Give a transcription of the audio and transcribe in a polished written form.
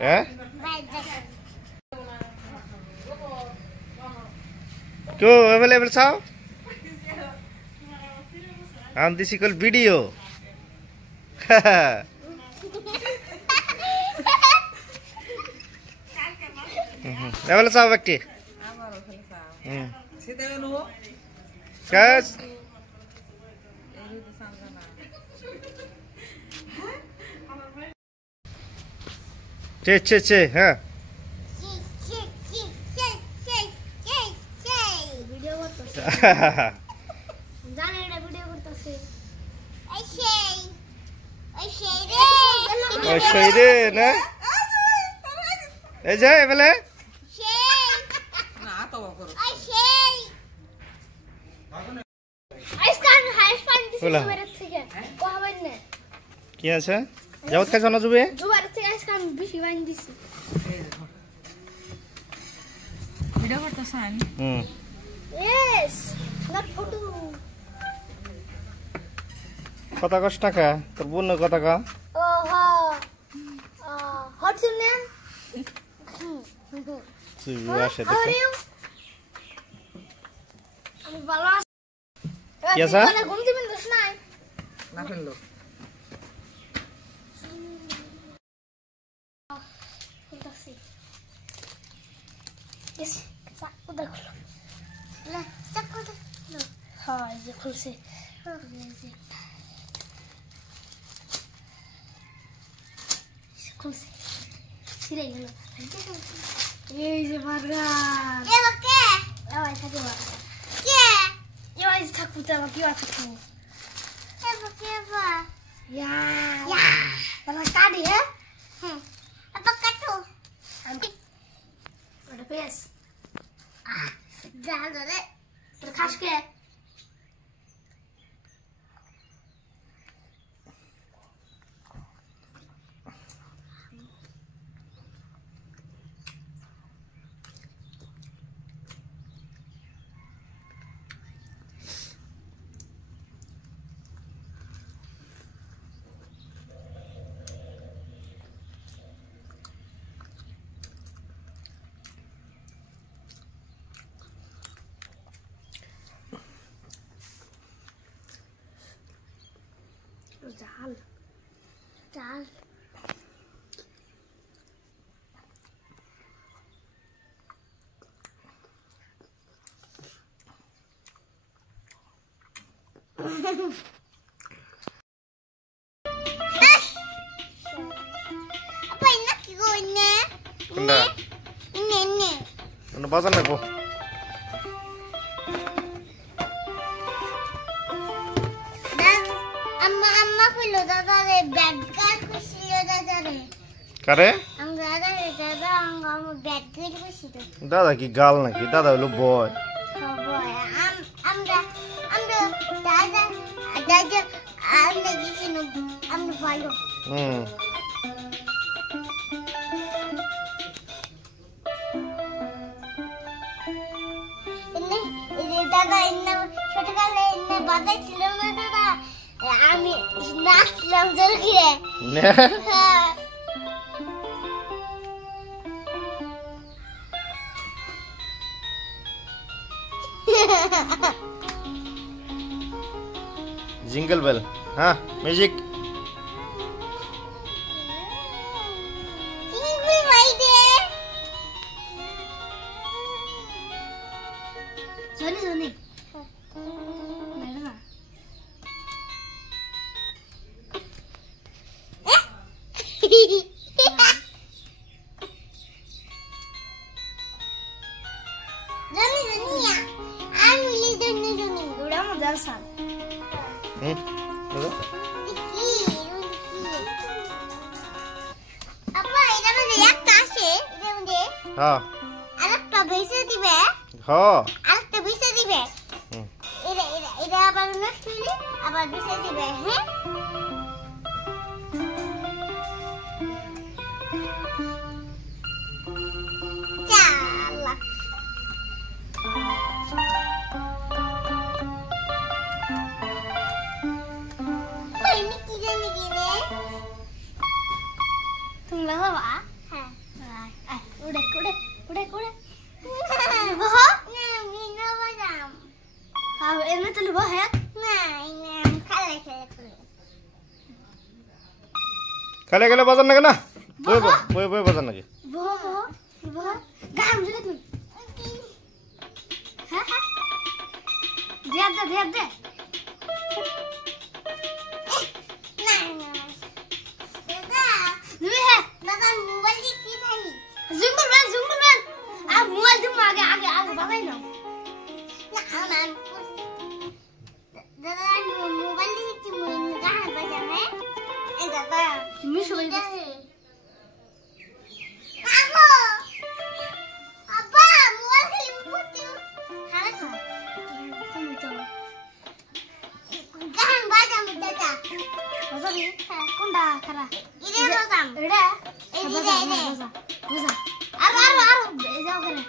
হ্যাঁ কো available sao am this equal video available sao ব্যক্তি guys che হ্যাঁ ভিডিও করতেছে জানে এটা ভিডিও করতেছে ওই সেই রে না এই যে বলে না তো করো বলা কি আছে যাবত খাইছ না জুবে ভিডিও করতেছেন কথা কষ্ট টাকা তোর বোন কথা কা আসে দেখো আমি ভালো আছি কি আছে ঘুম দিবেন দোষ নাই না ফেললো খুলছে খুলছে ছিঁড়ে গেল এই যে বার্গার এবার থাকে বার্গার এবার থাকবো তো আবার কি থাকবো কাটি হ্যাঁ কাটো ওটা পেঁয়াজ খাস কে Dal. Dal. Apa enak gini? Ini. Ano basan na ko? কারে দাদা কি গাল নাকি দাদা হলো বয় দাদা ছোটকালে বাজাই ছিল না দাদা আমি নাচলাম জোর করে जिंगल बेल हाँ म्यूजिक सोनी हाँ আরেকটা বেশি দিবে हाँ আরেকটা বেশি দিবে এটা আবার নষ্ট হলে আবার বেশি দিবে হ্যাঁ চালা তুমি কি জানি কি রে তুমি বাবা হ্যাঁ उड़े उड़े उड़े उड़े वहाँ मीना बजाम हाँ इनमें तो वो है नहीं खाले খেলে গেলে বাজার নাকি না বই বই বই বাজার নাকি वो गाम जगत में हाँ हाँ दे नहीं है दादा मोबाइल की थी ज़ूम कर आप मोबाइल तुम आगे बाबा ही लो ना मैम दादा मोबाइल की मुझे कहाँ बजा है ए दादा मिस हो गई अब्बा मोबाइल खेल मुझे हाँ सो तुम तो कहाँ बाजा मुझे था बजा भी कुंडा करा इधर बजा इधर बजा आरो जाओ करे